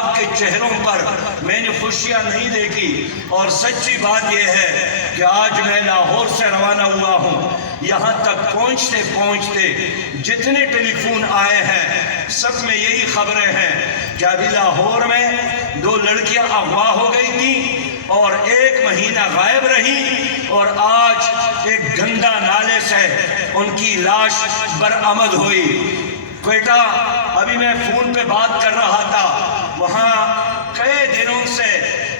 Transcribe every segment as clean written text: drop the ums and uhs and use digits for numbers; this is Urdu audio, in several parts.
آپ کے چہروں پر میں نے خوشیاں نہیں دیکھی، اور سچی بات یہ ہے کہ آج میں لاہور سے روانہ ہوا ہوں، یہاں تک پہنچتے پہنچتے جتنے ٹیلی فون آئے ہیں سب میں یہی خبریں ہیں کہ ابھی لاہور میں 2 لڑکیاں اغوا ہو گئی تھیں اور 1 مہینہ غائب رہی، اور آج ایک گندا نالے سے ان کی لاش برآمد ہوئی۔ کوئٹہ ابھی میں فون پہ بات کر رہا تھا، وہاں کئی دنوں سے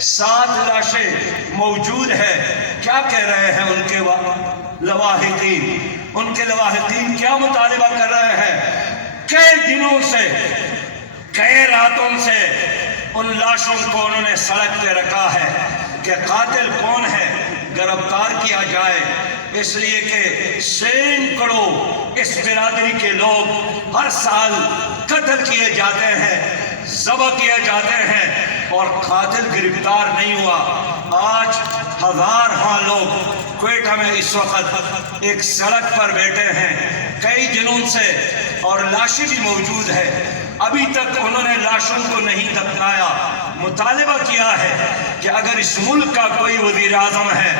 7 لاشیں موجود ہیں۔ کیا کہہ رہے ہیں ان کے لواحقین؟ ان کے لواحقین کیا مطالبہ کر رہے ہیں؟ کئی دنوں سے، کئی راتوں سے ان لاشوں کو انہوں نے سڑک پہ رکھا ہے کہ قاتل کون ہے گرفتار کیا جائے، اس لیے کہ سینکڑوں اس برادری کے لوگ ہر سال قتل کیے جاتے ہیں، ذبح کیے جاتے ہیں، اور قاتل گرفتار نہیں ہوا۔ آج ہزاروں لوگ کوئٹہ میں اس وقت ایک سڑک پر بیٹھے ہیں کئی دنوں سے، اور لاشیں بھی موجود ہے۔ ابھی تک انہوں نے لاشوں کو نہیں دفنایا۔ مطالبہ کیا ہے کہ اگر اس ملک کا کوئی وزیر اعظم ہے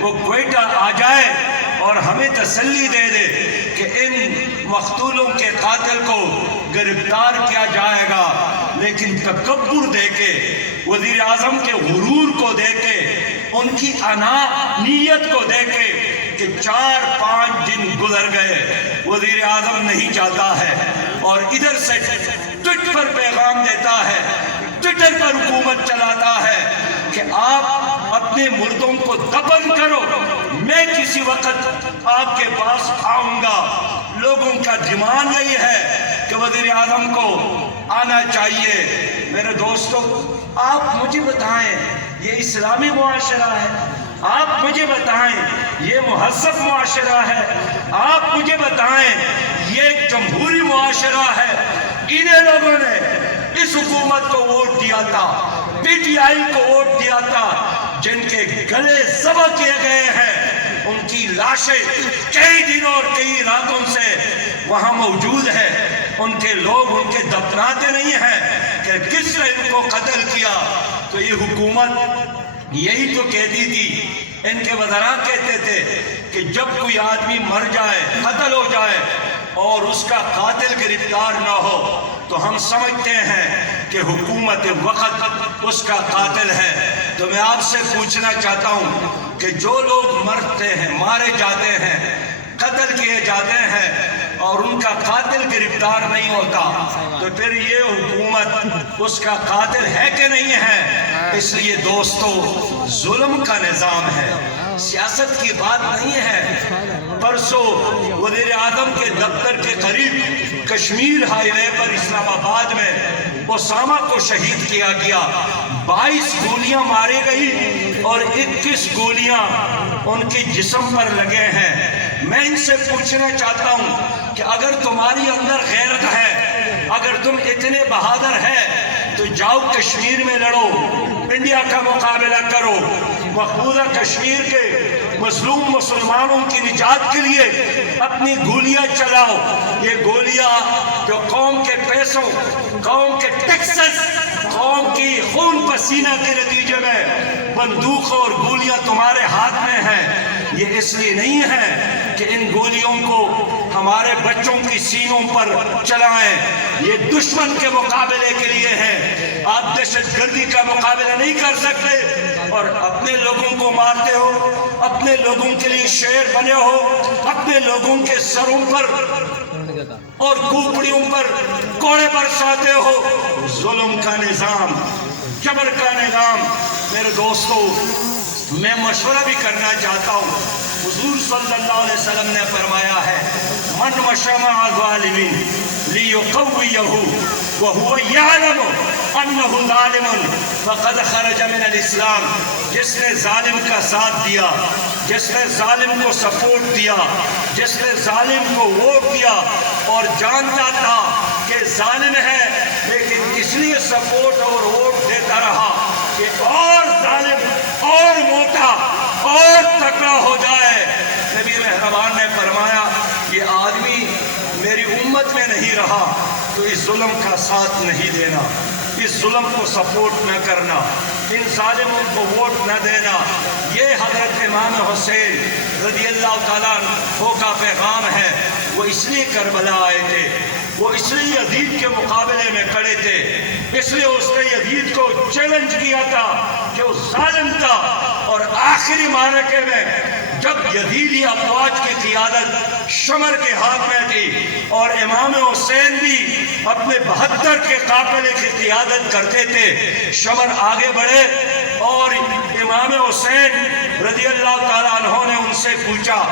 وہ کوئٹہ آ جائے اور ہمیں تسلی دے دے کہ ان مقتولوں کے قاتل کو گرفتار کیا جائے گا، لیکن تکبر دے کے، وزیر اعظم کے غرور کو دے کے، ان کی انانیت کو دے کے کہ 4-5 دن گزر گئے، وزیر اعظم نہیں چاہتا ہے، اور ادھر سے ٹویٹ پر پیغام دیتا ہے، ٹویٹر پر حکومت چلاتا ہے کہ آپ اپنے مردوں کو دفن کرو، میں کسی وقت آپ کے پاس آؤں گا۔ لوگوں کا ڈیمانڈ یہی ہے کہ وزیر اعظم کو آنا چاہیے۔ میرے دوستو، آپ مجھے بتائیں یہ اسلامی معاشرہ ہے؟ آپ مجھے بتائیں یہ مہذب معاشرہ ہے؟ آپ مجھے بتائیں یہ جمہوری معاشرہ ہے؟ انہیں لوگوں نے اس حکومت کو ووٹ دیا تھا، پی ٹی آئی کو ووٹ دیا تھا، جن کے گلے ذبح کیے گئے ہیں، ان کی لاشیں کئی دنوں اور کئی راتوں سے وہاں موجود ہے، ان کے لوگ ان کے دفناتے نہیں ہیں کہ کس نے ان کو قتل کیا۔ تو یہ حکومت یہی تو کہتی تھی، ان کے وزراء کہتے تھے کہ جب کوئی آدمی مر جائے، قتل ہو جائے اور اس کا قاتل گرفتار نہ ہو تو ہم سمجھتے ہیں کہ حکومت وقت اس کا قاتل ہے۔ تو میں آپ سے پوچھنا چاہتا ہوں کہ جو لوگ مرتے ہیں، مارے جاتے ہیں، قتل کیے جاتے ہیں اور ان کا قاتل گرفتار نہیں ہوتا، تو پھر یہ حکومت اس کا قاتل ہے کہ نہیں ہے؟ اس لیے دوستو، ظلم کا نظام ہے، سیاست کی بات نہیں ہے۔ پرسوں وزیر اعظم کے دفتر کے قریب کشمیر ہائی وے پر اسلام آباد میں اسامہ کو شہید کیا گیا، 22 گولیاں ماری گئی اور 21 گولیاں ان کے جسم پر لگے ہیں۔ میں ان سے پوچھنا چاہتا ہوں کہ اگر تمہاری اندر غیرت ہے، اگر تم اتنے بہادر ہیں تو جاؤ کشمیر میں لڑو، انڈیا کا مقابلہ کرو، مقبوضہ کشمیر کے مظلوم مسلمانوں کی نجات کے لیے اپنی گولیاں چلاؤ۔ یہ گولیاں جو قوم کے پیسوں، قوم کے ٹیکسز، قوم کی خون پسینہ کے نتیجے میں بندوقوں اور گولیاں تمہارے ہاتھ میں ہیں، یہ اس لیے نہیں ہے کہ ان گولیوں کو ہمارے بچوں کی سینوں پر چلائیں، یہ دشمن کے مقابلے کے لیے ہے۔ آپ دہشت گردی کا مقابلہ نہیں کر سکتے اور اپنے لوگوں کو مارتے ہو، اپنے لوگوں کے لیے شیر بنے ہو، اپنے لوگوں کے سروں پر اور کھوپڑیوں پر کوڑے برساتے ہو۔ ظلم کا نظام، جبر کا نظام۔ میرے دوستو، میں مشورہ بھی کرنا چاہتا ہوں، حضور صلی اللہ علیہ وسلم نے فرمایا ہے، من مشى مع ظالم ليقويه وهو يعلم انه ظالم فقد خرج من الاسلام۔ جس نے ظالم کا ساتھ دیا، جس نے ظالم کو سپورٹ دیا، جس نے ظالم کو ووٹ دیا اور جانتا تھا کہ ظالم ہے لیکن اس لیے سپورٹ اور ووٹ دیتا رہا کہ اور ظالم اور موٹا اور تکڑا ہو جائے، نبی مہربان نے فرمایا یہ آدمی میری امت میں نہیں رہا تو اس ظلم کا ساتھ نہیں دینا۔ اس ظلم کو سپورٹ نہ کرنا، ان ظالموں کو ووٹ نہ دینا، یہ حضرت امام حسین رضی اللہ تعالیٰ عنہ کا پیغام ہے۔ وہ اس لیے کربلا آئے تھے، وہ اس لیے یزید کے مقابلے میں کھڑے تھے، اس لیے اس نے یزید کو چیلنج کیا تھا کہ وہ ظالم تھا، اور آخری معرکے میں جب یزیدی افواج کی قیادت شمر کے ہاتھ میں تھی اور امام حسین بھی اپنے 72 کے قافلے کی قیادت کرتے تھے، شمر آگے بڑھے اور امام حسین رضی اللہ تعالیٰ عنہ نے ان سے پوچھا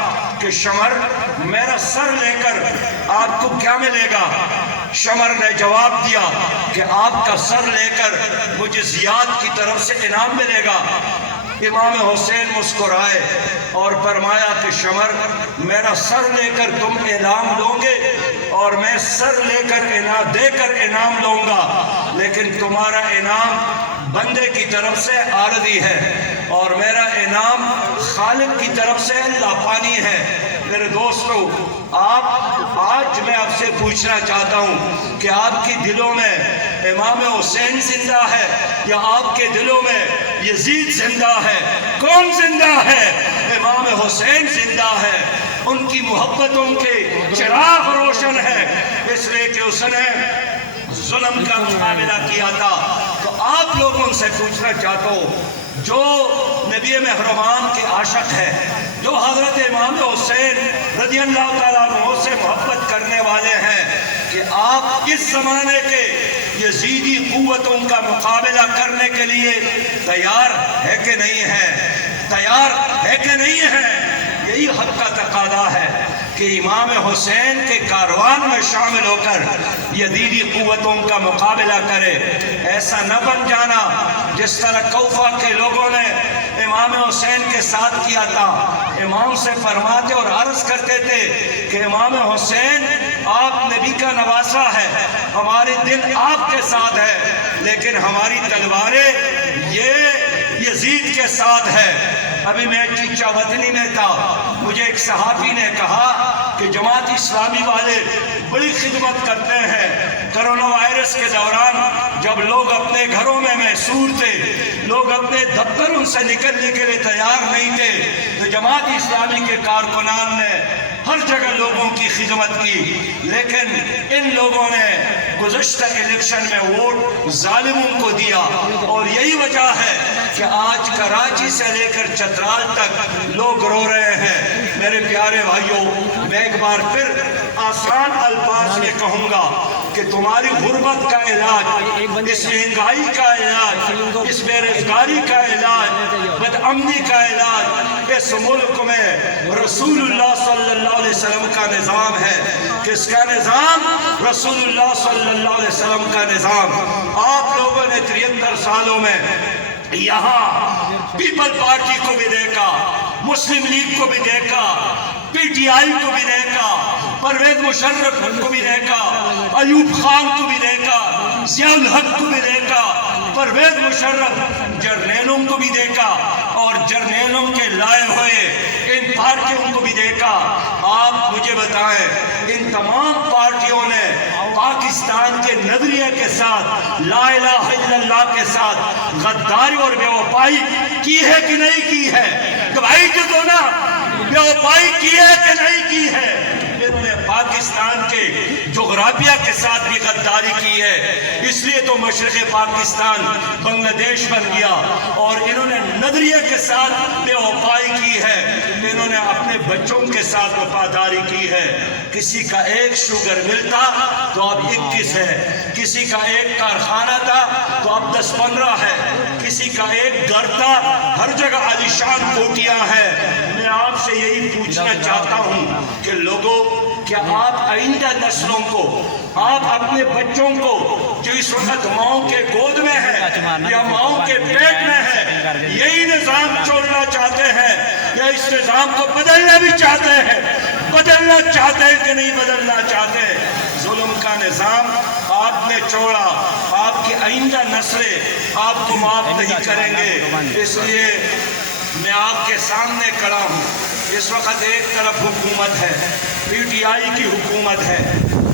کہ شمر، میرا سر لے کر آپ کو کیا ملے گا؟ شمر نے جواب دیا کہ آپ کا سر لے کر مجھے زیاد کی طرف سے انعام ملے گا۔ امام حسین مسکرائے اور فرمایا کہ شمر، میرا سر لے کر تم انعام لو گے اور میں سر لے کر دے کر انعام لوں گا، لیکن تمہارا انعام بندے کی طرف سے عارضی ہے اور میرا انعام خالق کی طرف سے لاپانی ہے۔ میرے دوستو، آج میں آپ سے پوچھنا چاہتا ہوں کہ آپ کی دلوں میں امام حسین زندہ ہے یا آپ کے دلوں میں یزید زندہ ہے؟ کون زندہ ہے؟ امام حسین زندہ ہے، ان کی محبتوں کے چراغ روشن ہے، اس لیے کہ اس نے ظلم کا مقابلہ کیا تھا۔ تو آپ لوگوں سے پوچھنا چاہتا ہوں، جو نبی مہربان کے عاشق ہے، جو حضرت امام حسین رضی اللہ تعالیٰ عنہ سے محبت کرنے والے ہیں، کہ آپ اس زمانے کے یزیدی قوتوں کا مقابلہ کرنے کے لیے تیار ہے کہ نہیں ہے؟ تیار ہے کہ نہیں ہے؟ یہی حق کا تقاضا ہے کہ امام حسین کے کاروان میں شامل ہو کر یزیدی قوتوں کا مقابلہ کرے۔ ایسا نہ بن جانا جس طرح کوفہ کے لوگوں نے امام حسین کے ساتھ کیا تھا۔ امام سے فرماتے اور عرض کرتے تھے کہ امام حسین، آپ نبی کا نواسہ ہے، ہمارے دل آپ کے ساتھ ہے، لیکن ہماری تلواریں یہ یزید کے ساتھ ہے۔ ابھی میں چیچا وطنی میں تھا، مجھے ایک صحافی نے کہا کہ جماعت اسلامی والے بڑی خدمت کرتے ہیں۔ کرونا وائرس کے دوران جب لوگ اپنے گھروں میں محصور تھے، لوگ اپنے دفتروں سے نکلنے کے لیے تیار نہیں تھے، تو جماعت اسلامی کے کارکنان نے ہر جگہ لوگوں کی خدمت کی، لیکن ان لوگوں نے گزشتہ الیکشن میں ووٹ ظالموں کو دیا، اور یہی وجہ ہے کہ آج کراچی سے لے کر چترال تک لوگ رو رہے ہیں۔ میرے پیارے بھائیوں، میں ایک بار پھر آسان الفاظ میں کہوں گا کہ تمہاری غربت کا علاج، اس مہنگائی کا علاج، اس بے روزگاری کا علاج، بد امنی کا علاج اس ملک میں رسول اللہ صلی اللہ علیہ وسلم کا نظام ہے۔ کس کا نظام؟ رسول اللہ صلی اللہ علیہ وسلم کا نظام۔ آپ لوگوں نے 73 سالوں میں یہاں پیپل پارٹی کو بھی دیکھا، مسلم لیگ کو بھی دیکھا، پی ٹی آئی کو بھی دیکھا، پرویز مشرف کو بھی دیکھا، ایوب خان کو بھی دیکھا، ضیاء الحق کو بھی دیکھا، پرویز مشرف جرنیلوں کو بھی دیکھا، اور جرنیلوں کے لائے ہوئے ان پارٹیوں کو بھی دیکھا۔ آپ مجھے بتائیں، ان تمام پارٹیوں نے پاکستان کے نظریے کے ساتھ، لا الہ الا اللہ کے ساتھ غداری اور بے وفائی کی ہے کہ نہیں کی ہے؟ گواہی تو دو نا، بے وفائی کی ہے کہ نہیں کی ہے؟ انہوں نے پاکستان کے جغرافیہ کے ساتھ بھی غداری کی ہے، اس لیے تو مشرق پاکستان بنگلہ دیش بن گیا، اور انہوں نے نظریے کے ساتھ بے وفائی کی ہے، انہوں نے اپنے بچوں کے ساتھ وفاداری کی ہے۔ کسی کا ایک شوگر ملتا تو اب 21 ہے، کسی کا ایک کارخانہ تھا تو اب 10-15 ہے، کسی کا ایک گھر تھا، ہر جگہ عالیشان کوٹیاں ہیں۔ میں آپ سے یہی پوچھنا چاہتا ہوں کہ لوگوں، کیا آپ آئندہ نسلوں کو، آپ اپنے بچوں کو جو اس وقت ماؤں کے گود میں ہے یا ماؤں کے پیٹ میں ہے، یہی نظام چھوڑنا چاہتے ہیں یا اس نظام کو بدلنا بھی چاہتے ہیں؟ بدلنا چاہتے ہیں کہ نہیں بدلنا چاہتے؟ ظلم کا نظام آپ نے چھوڑا، آپ کی آئندہ نسلیں آپ کو معاف نہیں کریں گے۔ اس لیے میں آپ کے سامنے کھڑا ہوں۔ اس وقت ایک طرف حکومت ہے، پی ٹی آئی کی حکومت ہے،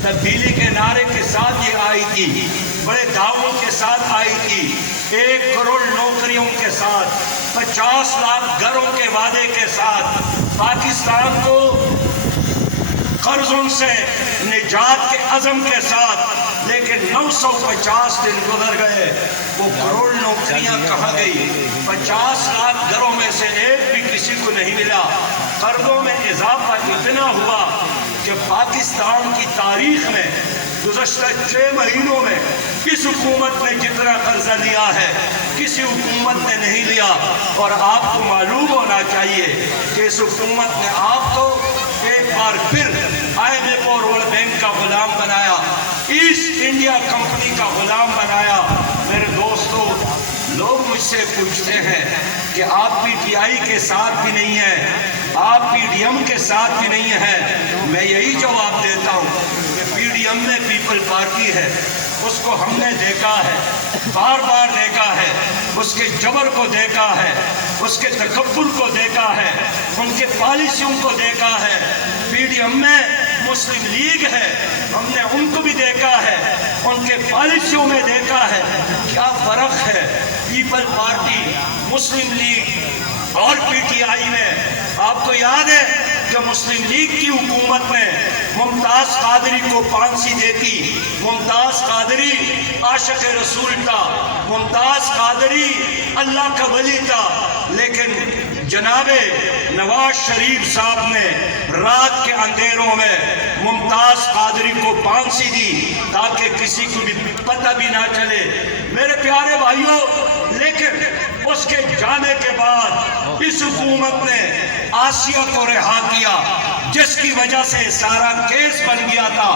تبدیلی کے نعرے کے ساتھ یہ آئی تھی، بڑے دعووں کے ساتھ آئی تھی، 1 کروڑ نوکریوں کے ساتھ، 50 لاکھ گھروں کے وعدے کے ساتھ، پاکستان کو قرضوں سے نجات کے عزم کے ساتھ، لیکن 950 دن گزر گئے، وہ کروڑ نوکریاں کہاں گئی؟ 50 لاکھ گھروں میں سے ایک بھی کسی کو نہیں ملا۔ قرضوں میں اضافہ اتنا ہوا کہ پاکستان کی تاریخ میں گزشتہ 6 مہینوں میں اس حکومت نے جتنا قرضہ لیا ہے کسی حکومت نے نہیں لیا۔ اور آپ کو معلوم ہونا چاہیے کہ اس حکومت نے آپ کو ایک بار پھر IMF اور ورلڈ بینک کا غلام بنایا، ایسٹ انڈیا کمپنی کا غلام بنایا۔ میرے دوستو، لوگ مجھ سے پوچھتے ہیں کہ آپ PTI کے ساتھ بھی نہیں ہیں، آپ PDM کے ساتھ بھی نہیں ہیں۔ میں یہی جواب دیتا ہوں کہ PDM میں پیپل پارٹی ہے، اس کو ہم نے دیکھا ہے، بار بار دیکھا ہے، اس کے جبر کو دیکھا ہے، اس کے تکبر کو دیکھا ہے، ان کے پالیسیوں کو دیکھا ہے۔ PDM میں مسلم لیگ ہے، ہم نے ان کو بھی دیکھا ہے، ان کے پالیسیوں میں دیکھا ہے۔ کیا فرق ہے پیپل پارٹی، مسلم لیگ اور PTI میں؟ آپ کو یاد ہے کہ مسلم لیگ کی حکومت میں ممتاز قادری کو پھانسی دیتی، ممتاز قادری عاشق رسول تھا، ممتاز قادری اللہ کا ولی تھا، لیکن جناب نواز شریف صاحب نے رات کے اندھیروں میں ممتاز قادری کو پھانسی دی تاکہ کسی کو بھی پتہ بھی نہ چلے۔ میرے پیارے بھائیوں، لیکن اس کے جانے کے بعد اس حکومت نے آسیہ کو رہا کیا، جس کی وجہ سے سارا کیس بن گیا تھا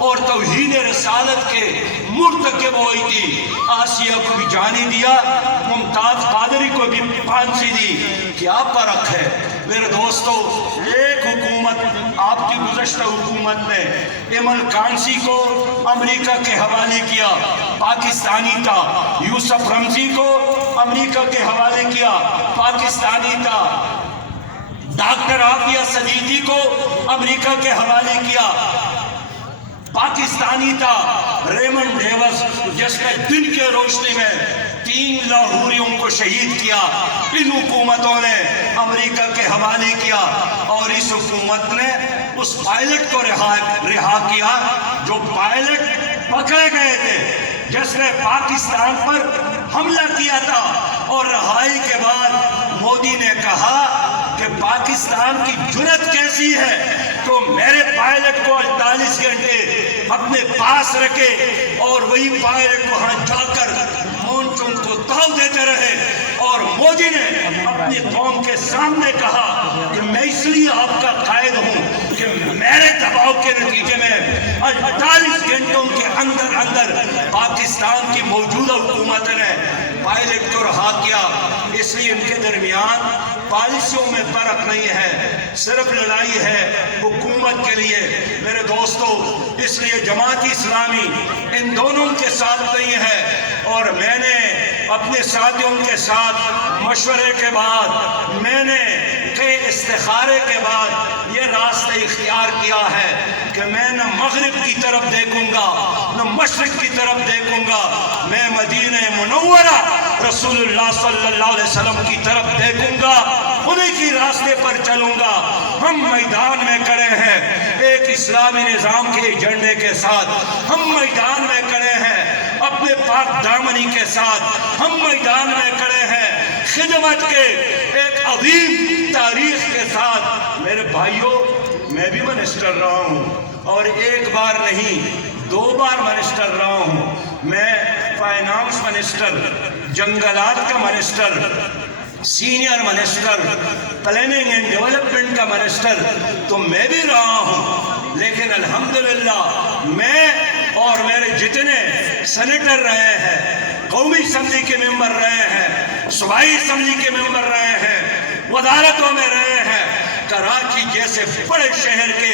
اور توہین رسالت کے مرتکب ہوئی تھی۔ آسیہ کو بھی جانے دیا، ممتاز قادری کو بھی پھانسی دی۔ کیا فرق ہے میرے دوستو؟ ایک حکومت، آپ کی گزشتہ حکومت نے ایمل کانسی کو امریکہ کے حوالے کیا، پاکستانی تھا، یوسف رمزی کو امریکہ کے حوالے کیا، پاکستانی تھا، ڈاکٹر عافیہ صدیقی کو امریکہ کے حوالے کیا، پاکستانی تھا، ریمنڈ ڈیوس جس نے دن کے روشنی میں 3 لاہوریوں کو شہید کیا، ان حکومتوں نے امریکہ کے حوالے کیا۔ اور اس حکومت نے اس پائلٹ کو رہا کیا جو پائلٹ پکڑے گئے تھے، جس نے پاکستان پر حملہ کیا تھا۔ اور رہائی کے بعد مودی نے کہا کہ پاکستان کی جرت کیسی ہے تو میرے پائلٹ کو 48 گھنٹے اپنے پاس رکھے، اور وہی پائلٹ وہاں جا کر مونچن کو تاؤ دیتے رہے۔ اور مودی نے اپنی قوم کے سامنے کہا کہ میں اس لیے آپ کا قائد ہوں کہ میرے دباؤ کے نتیجے میں 48 گھنٹوں کے اندر پاکستان کی موجودہ حکومت نے پائلٹ کو رہا کیا۔ اس لیے ان کے درمیان پالیسیوں میں فرق نہیں ہے، صرف لڑائی ہے حکومت کے لیے۔ میرے دوستو، اس لیے جماعت اسلامی ان دونوں کے ساتھ نہیں ہے، اور میں نے اپنے ساتھیوں کے ساتھ مشورے کے بعد، میں نے کئی استخارے کے بعد یہ راستہ اختیار کیا ہے کہ میں نہ مغرب کی طرف دیکھوں گا نہ مشرق کی طرف دیکھوں گا، میں مدینہ منورہ رسول اللہ صلی اللہ علیہ وسلم کی طرف دیکھوں گا، انہیں کی راستے پر چلوں گا۔ ہم میدان میں کھڑے ہیں ایک اسلامی نظام کے ایجنڈے کے ساتھ، ہم میدان میں کھڑے ہیں اپنے پاک دامنی کے ساتھ، ہم میدان میں کھڑے ہیں خدمت کے ایک عظیم تاریخ کے ساتھ۔ میرے بھائیوں، میں بھی منسٹر رہا ہوں، اور ایک بار نہیں 2 بار منسٹر رہا ہوں۔ میں فائنانس منسٹر، جنگلات کا minister, senior minister, planning and development کا منسٹر تو میں بھی رہا ہوں، لیکن الحمدللہ میں اور میرے جتنے سینیٹر رہے ہیں، قومی اسمبلی کے ممبر رہے ہیں، صوبائی اسمبلی کے ممبر رہے ہیں، وزارتوں میں رہے ہیں، کراچی جیسے بڑے شہر کے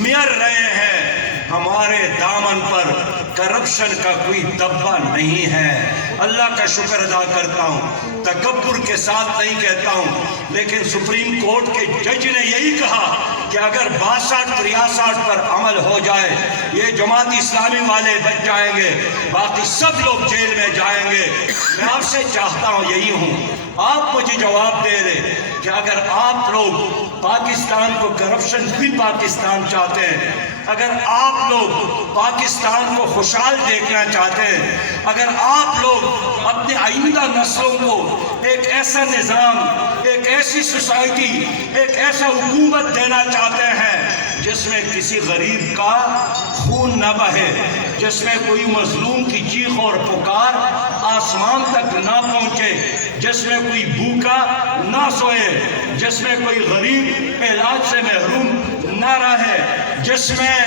میئر رہے ہیں، ہمارے دامن پر کرپشن کا کوئی دبا نہیں ہے۔ اللہ کا شکر ادا کرتا ہوں، تکبر کے ساتھ نہیں کہتا ہوں، لیکن سپریم کورٹ کے جج نے یہی کہا کہ اگر 62-63 پر عمل ہو جائے یہ جماعت اسلامی والے بچ جائیں گے، باقی سب لوگ جیل میں جائیں گے۔ میں آپ سے چاہتا ہوں یہی ہوں، آپ مجھے جواب دے دیں کہ اگر آپ لوگ پاکستان کو کرپشن فری پاکستان چاہتے ہیں، اگر آپ لوگ پاکستان کو خوشحال دیکھنا چاہتے ہیں، اگر آپ لوگ اپنے آئندہ نسلوں کو ایک ایسا نظام، ایک ایسی سوسائٹی، ایک ایسا حکومت دینا چاہتے ہیں جس میں کسی غریب کا خون نہ بہے، جس میں کوئی مظلوم کی چیخ اور پکار آسمان تک نہ پہنچے، جس میں کوئی بھوکا نہ سوئے، جس میں کوئی غریب علاج سے محروم نہ رہے، جس میں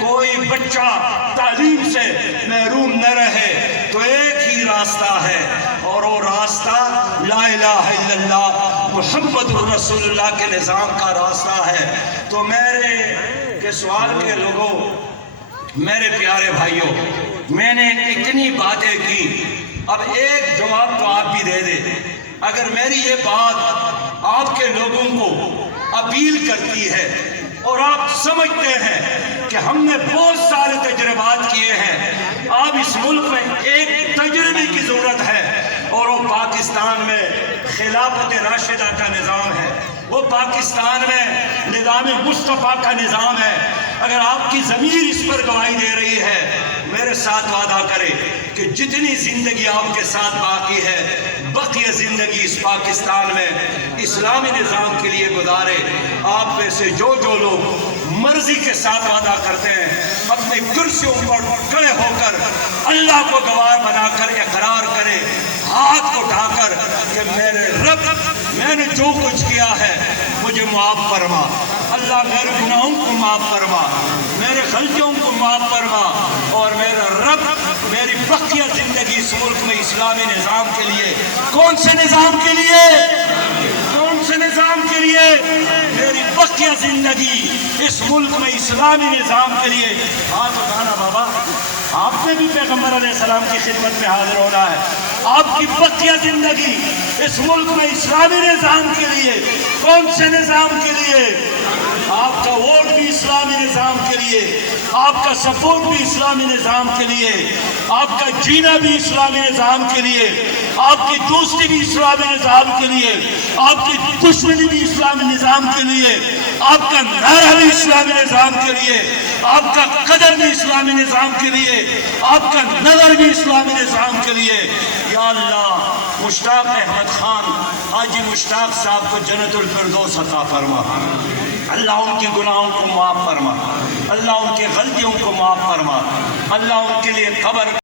کوئی بچہ تعلیم سے محروم نہ رہے، تو ایک ہی راستہ ہے اور وہ راستہ لا الہ الا اللہ محمد رسول اللہ کے نظام کا راستہ ہے۔ تو میرے کے سوال کے لوگوں، میرے پیارے بھائیوں، میں نے اتنی باتیں کی، اب ایک جواب تو آپ بھی دے دیں۔ اگر میری یہ بات آپ کے لوگوں کو اپیل کرتی ہے اور آپ سمجھتے ہیں کہ ہم نے بہت سارے تجربات کیے ہیں، اب اس ملک میں ایک تجربے کی ضرورت ہے اور وہ پاکستان میں خلافت راشدہ کا نظام ہے، وہ پاکستان میں نظام مصطفیٰ کا نظام ہے۔ اگر آپ کی ضمیر اس پر گواہی دے رہی ہے، میرے ساتھ وعدہ کرے کہ جتنی زندگی آپ کے ساتھ باقی ہے، بقیہ زندگی اس پاکستان میں اسلامی نظام کے لیے گزارے۔ آپ میں سے جو لوگ مرضی کے ساتھ وعدہ کرتے ہیں، اپنے کرسیوں پر کھڑے ہو کر اللہ کو گواہ بنا کر اقرار کرے، ہاتھ اٹھا کر کہ میرے رب، میں نے جو کچھ کیا ہے مجھے معاف فرما، اللہ میرے گناہوں کو معاف فرما، میرے غلطیوں کو معاف فرما، اور میرا رب میری بقیہ زندگی اس ملک میں اسلامی نظام کے لیے، کون سے نظام کے لیے؟ کون سے نظام کے لیے؟ میری بقیہ زندگی اس ملک میں اسلامی نظام کے لیے۔ ہاتھ اٹھانا بابا، آپ نے بھی پیغمبر علیہ السلام کی خدمت میں حاضر ہونا ہے۔ آپ کی بقیہ زندگی اس ملک میں اسلامی نظام کے لیے، کون سے نظام کے لیے؟ آپ کا ووٹ بھی اسلامی نظام کے لیے، آپ کا سپورٹ بھی اسلامی نظام کے لیے، آپ کا جینا بھی اسلامی نظام کے لیے، آپ کی دوستی بھی اسلامی نظام کے لیے، آپ کی دشمنی بھی اسلامی نظام کے لیے، آپ کا نعرہ بھی اسلامی نظام کے لیے، آپ کا قدر بھی اسلامی نظام کے لیے، آپ کا نظر بھی اسلامی نظام کے لیے۔ یا اللہ، مشتاق احمد خان حاجی مشتاق صاحب کو جنت الفردوس عطا فرما، اللہ ان کے گناہوں کو معاف فرما، اللہ ان کے غلطیوں کو معاف فرما، اللہ ان کے لیے قبر